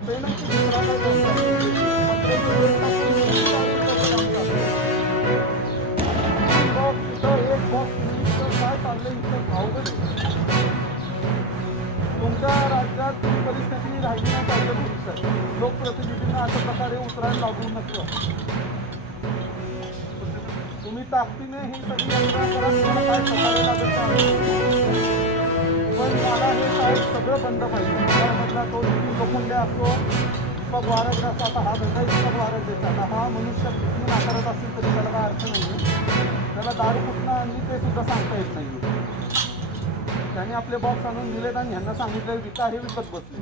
तुमच्या राज्यात परिस्थिती राहिली नाही पाहिजे भविष्यात लोकप्रतिनिधींना अशा प्रकारे उतरायला लागू नसतं. तुम्ही ताकदीने ही सगळी यंत्रणा करा, तुम्हाला काय सकाळी लागत नाही. पण मला हे साहेब सगळं बंद पाहिजे. त्यामधला तो लोखंडे असतो, दीपक वारगडे असतो. आता हा धंदा दीपक वारगडेचा. आता हा मनुष्य किती नाकारत असेल तरी त्याला काय अर्थ नाही. त्याला दारू कुठनं आणली ते सुद्धा सांगता येत नाही. त्यांनी आपले बॉक्स आणून दिलेत आणि ह्यांना सांगितलं विका, हे विकत बसले.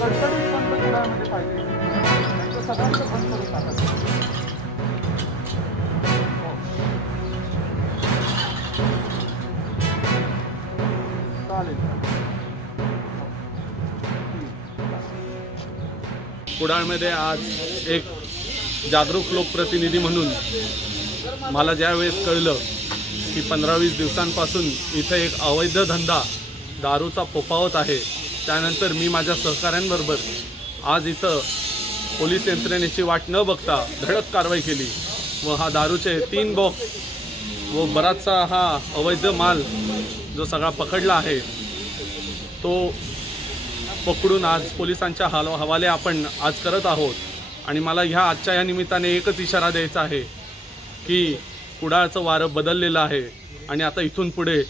कडकडीत बंद कुडाळमध्ये पाहिजे. त्यांचं सगळ्यांचं बंद करून टाकायचं. चालेल. कुडाळमध्ये आज एक जागरूक लोकप्रतिनिधी म्हणून मला ज्यावेळेस कळलं की 15-20 दिवसांपासून इथे एक अवैध धंदा दारूचा फोफावत आहे, त्यानंतर मी माझ्या सहकाऱ्यांबरोबर आज इथं पोलीस यंत्रणेची वाट न बघता धडक कारवाई केली व हा दारूचे 3 बॉक्स व बराचसा हा अवैध माल जो सगळा पकडला आहे तो पकडून आज पोलिसांच्या हवाले आपण आज करत आहोत. आणि मला ह्या आजच्या या निमित्ताने एकच इशारा द्यायचा आहे की कुडाळचं वारं बदललेलं आहे आणि आता इथून पुढे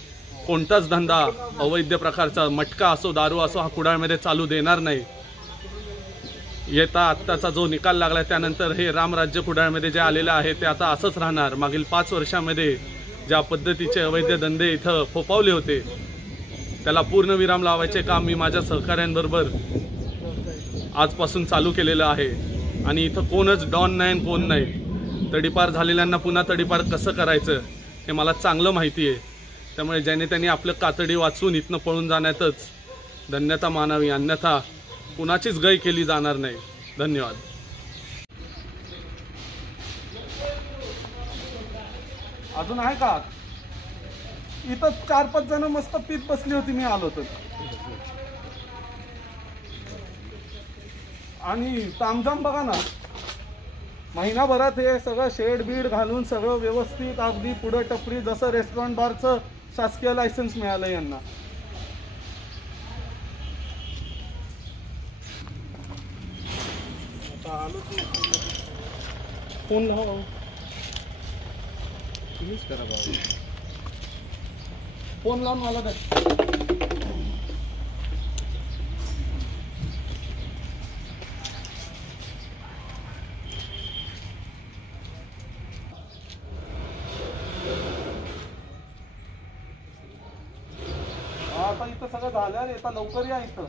कोणताच धंदा अवैध प्रकारचा मटका असो दारू असो हा कुडाळमध्ये चालू देणार नाही. येता आत्ताचा जो निकाल लागला त्यानंतर हे रामराज्य कुडाळमध्ये जे आलेलं आहे ते आता असंच राहणार. मागील 5 वर्षामध्ये ज्या पद्धतीचे अवैध धंदे इथं फोफावले होते त्याला पूर्णविराम लावायचे काम मी माझ्या सहकाऱ्यांबरोबर आजपासून चालू केलेलं आहे. आणि इथं कोणच डॉन नाही कोण नाही. तडीपार झालेल्यांना पुन्हा तडीपार कसं करायचं हे मला चांगलं माहिती आहे. त्यामुळे ज्याने त्यांनी आपलं कातडी वाचून इथनं पळून जाण्यातच धन्यता मानावी, अन्यथा कुणाचीच गय केली जाणार नाही. धन्यवाद. अजून आहे का? इथं 4-5 जण मस्त पीत बसली होती, मी आलो तर. आणि तामझाम बघा ना, महिनाभरात हे सगळं शेड बीड घालून सगळं व्यवस्थित अगदी पुढं टपरी जसं रेस्टॉरंट बारचं शासकीय लायसन्स मिळालं यांना. फोन लावा, तुम्हीच करा बाबा. फोन लावून मला द्या. आता इथं सगळं झालं, आता लवकर या इथं.